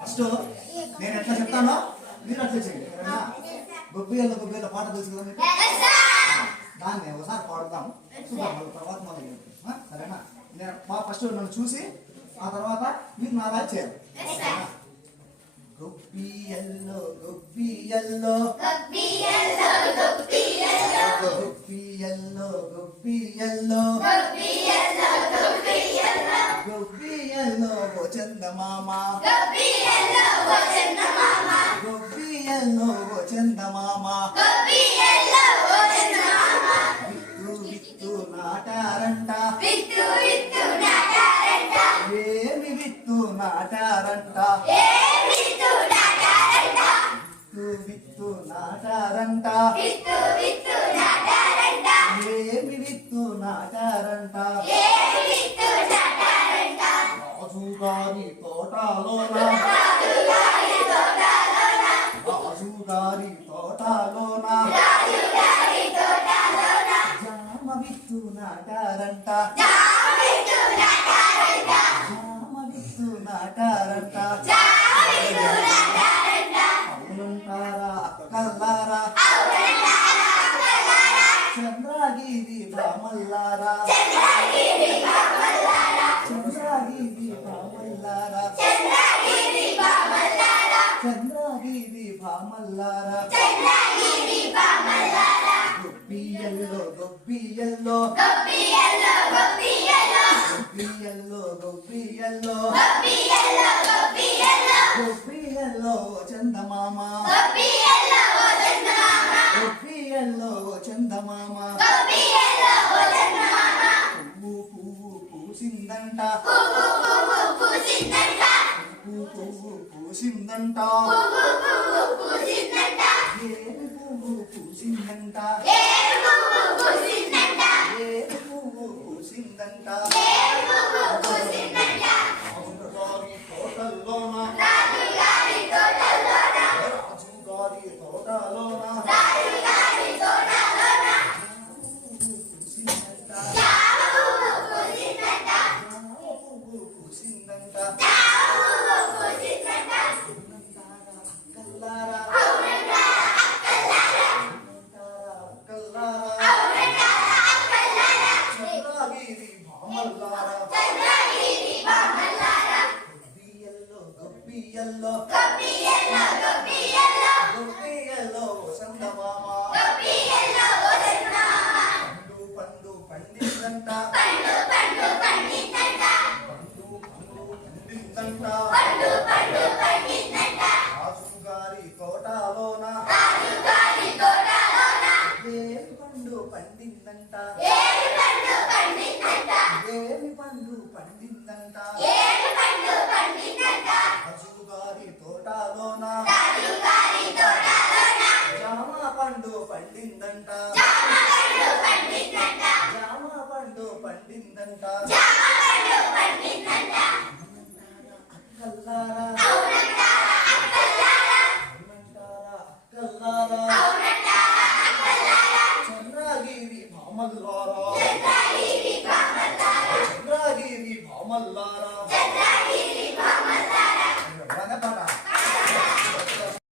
First నేను ఎట్లా చెప్తానో మీరు అట్లా చేయండి. గొబ్బియల్లో పాట తెలుసు కదా మీకు, దాన్ని ఒకసారి పాడుదాం చూద్దాం, మళ్ళీ తర్వాత మళ్ళీ సరేనా. నేను ఫస్ట్ నన్ను చూసి ఆ తర్వాత మీరు నాలా చేయాలి. గొబ్బియల్లో గొబ్బియల్లో గొబ్బియల్లో గొబ్బియల్లో గొబ్బియల్లో గొబ్బియల్లో ఓ చందమామ గొబ్బియల్లో ఓ చందమామ విత్తు విత్తు నాటారంట ఏమి విత్తు నాటారంట విత్తు విత్తు నాటారంట ఏమి విత్తు నాటారంట రాజుగారి తోటలోన రాజుగారి తోటలోన జామ విత్తు నాటారంట జామ విత్తు నాటారంట అవునంటారా అక్కల్లారా చంద్రగిరి బ్రాహ్మల్లారా చంద్రగిరి బ్రాహ్మల్లారా చంద్రగిరి బ్రాహ్మల్లారా గొబ్బియల్లో గొబ్బియల్లో గొబ్బియల్లో గొబ్బియల్లో గొబ్బియల్లో చందమామ గొబ్బియల్లో చందమామ పువ్వు పువ్వు పూసిందంట పువ్వు పువ్వు పూసిందంట ఏమి పువ్వు పూసిందంట ఏమి పువ్వు పూసిందంట రాజుగారి తోటలోన గొబ్బియల్లో చందమామ పండు పండిందంట పండిందంట